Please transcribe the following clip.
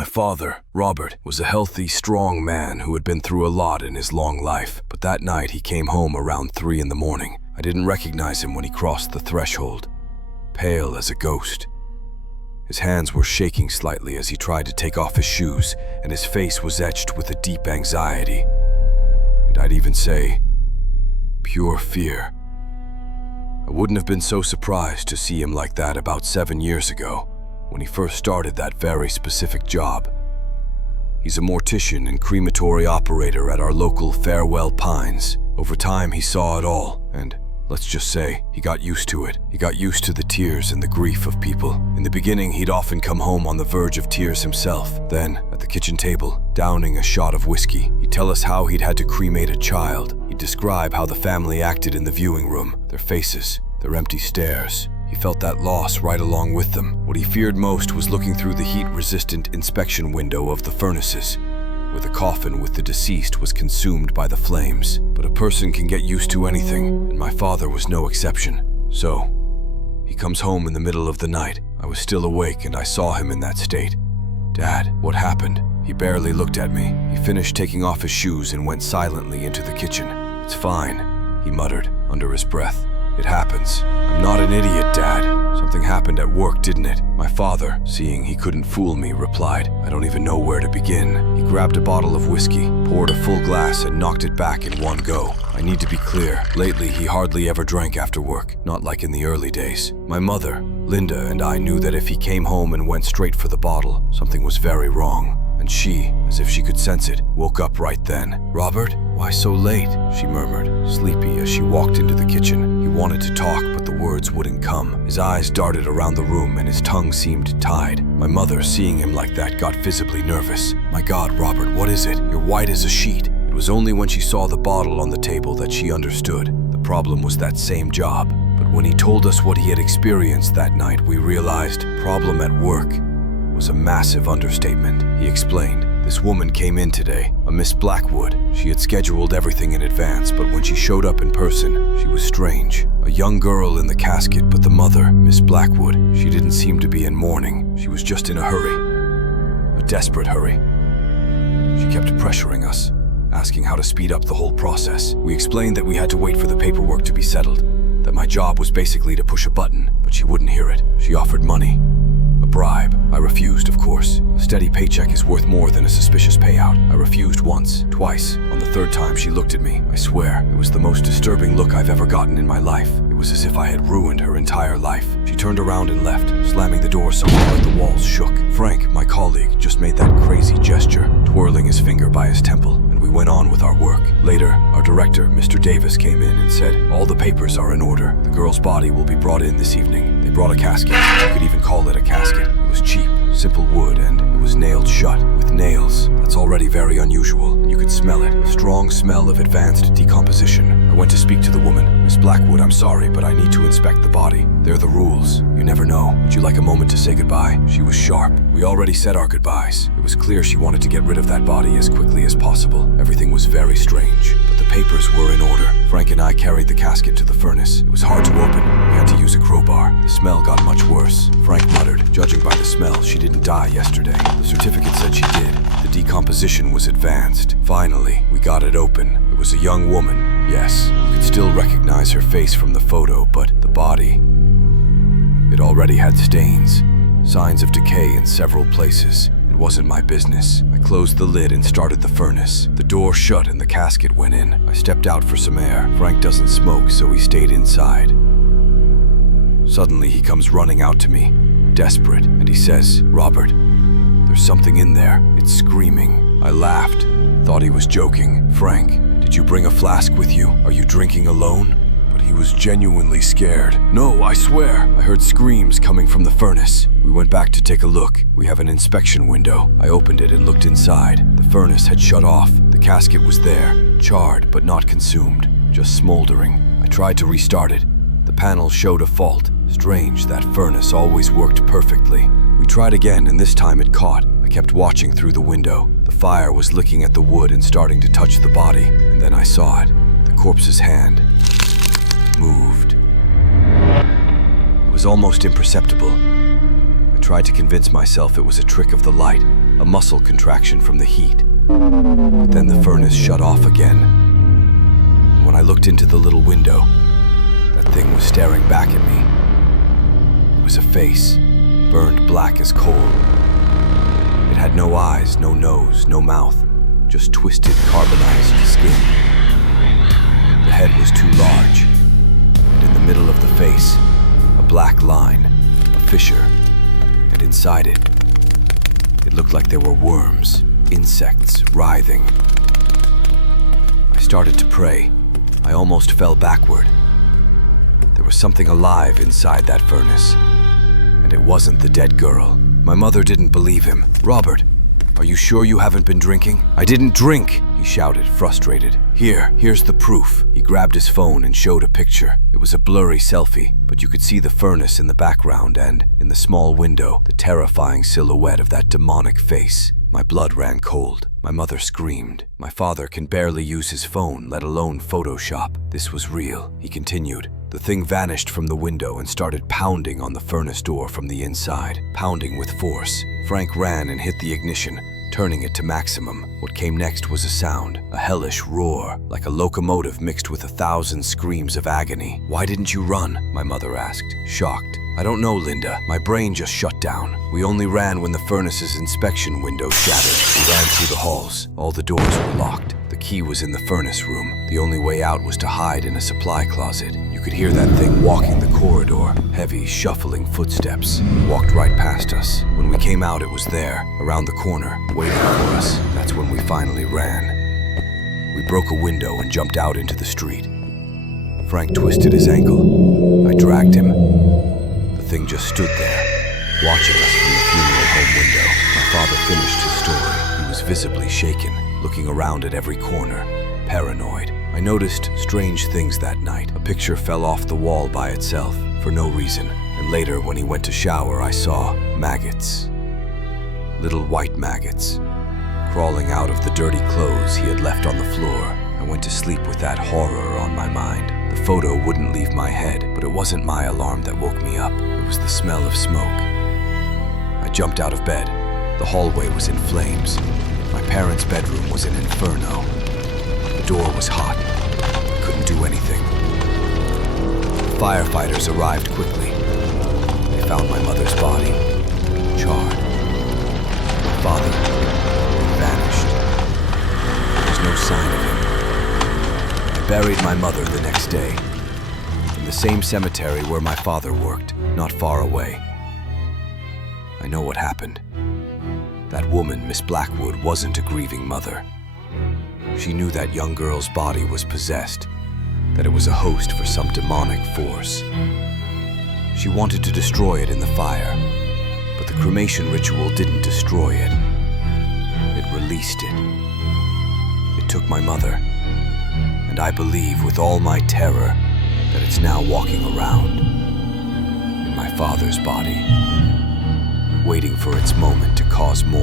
My father, Robert, was a healthy, strong man who had been through a lot in his long life, but that night he came home around 3 in the morning. I didn't recognize him when he crossed the threshold, pale as a ghost. His hands were shaking slightly as he tried to take off his shoes, and his face was etched with a deep anxiety, and I'd even say, pure fear. I wouldn't have been so surprised to see him like that about 7 years ago, when he first started that very specific job. He's a mortician and crematory operator at our local Farewell Pines. Over time, he saw it all, and let's just say, he got used to it. He got used to the tears and the grief of people. In the beginning, he'd often come home on the verge of tears himself. Then, at the kitchen table, downing a shot of whiskey, he'd tell us how he'd had to cremate a child. He'd describe how the family acted in the viewing room, their faces, their empty stares. He felt that loss right along with them. What he feared most was looking through the heat-resistant inspection window of the furnaces, where the coffin with the deceased was consumed by the flames. But a person can get used to anything, and my father was no exception. So, he comes home in the middle of the night. I was still awake and I saw him in that state. "Dad, what happened?" He barely looked at me. He finished taking off his shoes and went silently into the kitchen. "It's fine," he muttered under his breath. "It happens. I'm not an idiot, Dad. Something happened at work, didn't it?" My father, seeing he couldn't fool me, replied, "I don't even know where to begin." He grabbed a bottle of whiskey, poured a full glass, and knocked it back in one go. I need to be clear. Lately, he hardly ever drank after work, not like in the early days. My mother, Linda, and I knew that if he came home and went straight for the bottle, something was very wrong. And she, as if she could sense it, woke up right then. "Robert, why so late?" she murmured, sleepy as she walked into the kitchen. He wanted to talk, but the words wouldn't come. His eyes darted around the room and his tongue seemed tied. My mother, seeing him like that, got visibly nervous. "My God, Robert, what is it? You're white as a sheet." It was only when she saw the bottle on the table that she understood. The problem was that same job. But when he told us what he had experienced that night, we realized problem at work was a massive understatement. He explained, "This woman came in today, a Miss Blackwood. She had scheduled everything in advance, but when she showed up in person, she was strange. A young girl in the casket, but the mother, Miss Blackwood, she didn't seem to be in mourning. She was just in a hurry. A desperate hurry. She kept pressuring us, asking how to speed up the whole process. We explained that we had to wait for the paperwork to be settled, that my job was basically to push a button, but she wouldn't hear it. She offered money. A bribe. I refused, of course. A steady paycheck is worth more than a suspicious payout. I refused once, twice. On the third time she looked at me, I swear, it was the most disturbing look I've ever gotten in my life. It was as if I had ruined her entire life. She turned around and left, slamming the door so hard the walls shook. Frank, my colleague, just made that crazy gesture, twirling his finger by his temple, and we went on with our work. Later, our director, Mr. Davis, came in and said, "All the papers are in order. The girl's body will be brought in this evening." They brought a casket. You could even call it a casket. It was cheap, simple wood, and it was nailed shut with nails. That's already very unusual, and you could smell it, a strong smell of advanced decomposition. I went to speak to the woman. "Miss Blackwood, I'm sorry, but I need to inspect the body. They're the rules. You never know. Would you like a moment to say goodbye?" She was sharp. We already said our goodbyes. It was clear she wanted to get rid of that body as quickly as possible. Everything was very strange, but the papers were in order. Frank and I carried the casket to the furnace. It was hard to open. We had to use a crowbar. The smell got much worse. Frank muttered, "Judging by the smell, she didn't die yesterday." The certificate said she did. The decomposition was advanced. Finally, we got it open. It was a young woman. Yes, you could still recognize her face from the photo, but the body, it already had stains, signs of decay in several places. It wasn't my business. I closed the lid and started the furnace. The door shut and the casket went in. I stepped out for some air. Frank doesn't smoke, so he stayed inside. Suddenly, he comes running out to me, desperate, and he says, "Robert, there's something in there. It's screaming." I laughed, thought he was joking. "Frank, did you bring a flask with you? Are you drinking alone?" But he was genuinely scared. "No, I swear." I heard screams coming from the furnace. We went back to take a look. We have an inspection window. I opened it and looked inside. The furnace had shut off. The casket was there, charred but not consumed, just smoldering. I tried to restart it. The panel showed a fault. Strange, that furnace always worked perfectly. We tried again, and this time it caught. I kept watching through the window. The fire was licking at the wood and starting to touch the body, and then I saw it. The corpse's hand moved. It was almost imperceptible. I tried to convince myself it was a trick of the light, a muscle contraction from the heat. But then the furnace shut off again. And when I looked into the little window, that thing was staring back at me. It was a face, burned black as coal. It had no eyes, no nose, no mouth, just twisted carbonized skin. The head was too large, and in the middle of the face, a black line, a fissure, and inside it looked like there were worms, insects, writhing. I started to pray. I almost fell backward. There was something alive inside that furnace, and it wasn't the dead girl. My mother didn't believe him. "Robert, are you sure you haven't been drinking?" "I didn't drink," he shouted, frustrated. Here's the proof." He grabbed his phone and showed a picture. It was a blurry selfie, but you could see the furnace in the background and, in the small window, the terrifying silhouette of that demonic face. My blood ran cold. My mother screamed. "My father can barely use his phone, let alone Photoshop. This was real," he continued. The thing vanished from the window and started pounding on the furnace door from the inside, pounding with force. Frank ran and hit the ignition, turning it to maximum. What came next was a sound, a hellish roar, like a locomotive mixed with 1,000 screams of agony. "Why didn't you run?" my mother asked, shocked. "I don't know, Linda. My brain just shut down. We only ran when the furnace's inspection window shattered. We ran through the halls. All the doors were locked. The key was in the furnace room. The only way out was to hide in a supply closet. You could hear that thing walking the corridor, heavy, shuffling footsteps. It walked right past us. When we came out, it was there, around the corner, waiting for us. That's when we finally ran. We broke a window and jumped out into the street. Frank twisted his ankle. I dragged him. The thing just stood there, watching us from the funeral home window. My father finished his story. He was visibly shaken, looking around at every corner, paranoid. I noticed strange things that night. A picture fell off the wall by itself, for no reason. And later, when he went to shower, I saw maggots. Little white maggots, crawling out of the dirty clothes he had left on the floor. I went to sleep with that horror on my mind. The photo wouldn't leave my head, but it wasn't my alarm that woke me up. It was the smell of smoke. I jumped out of bed. The hallway was in flames. My parents' bedroom was an inferno. The door was hot. I couldn't do anything. The firefighters arrived quickly. They found my mother's body, charred. My father had vanished. There was no sign of him. I buried my mother the next day, in the same cemetery where my father worked, not far away. I know what happened. That woman, Miss Blackwood, wasn't a grieving mother. She knew that young girl's body was possessed, that it was a host for some demonic force. She wanted to destroy it in the fire, but the cremation ritual didn't destroy it. It released it. It took my mother, and I believe with all my terror that it's now walking around in my father's body, waiting for its moment to cause more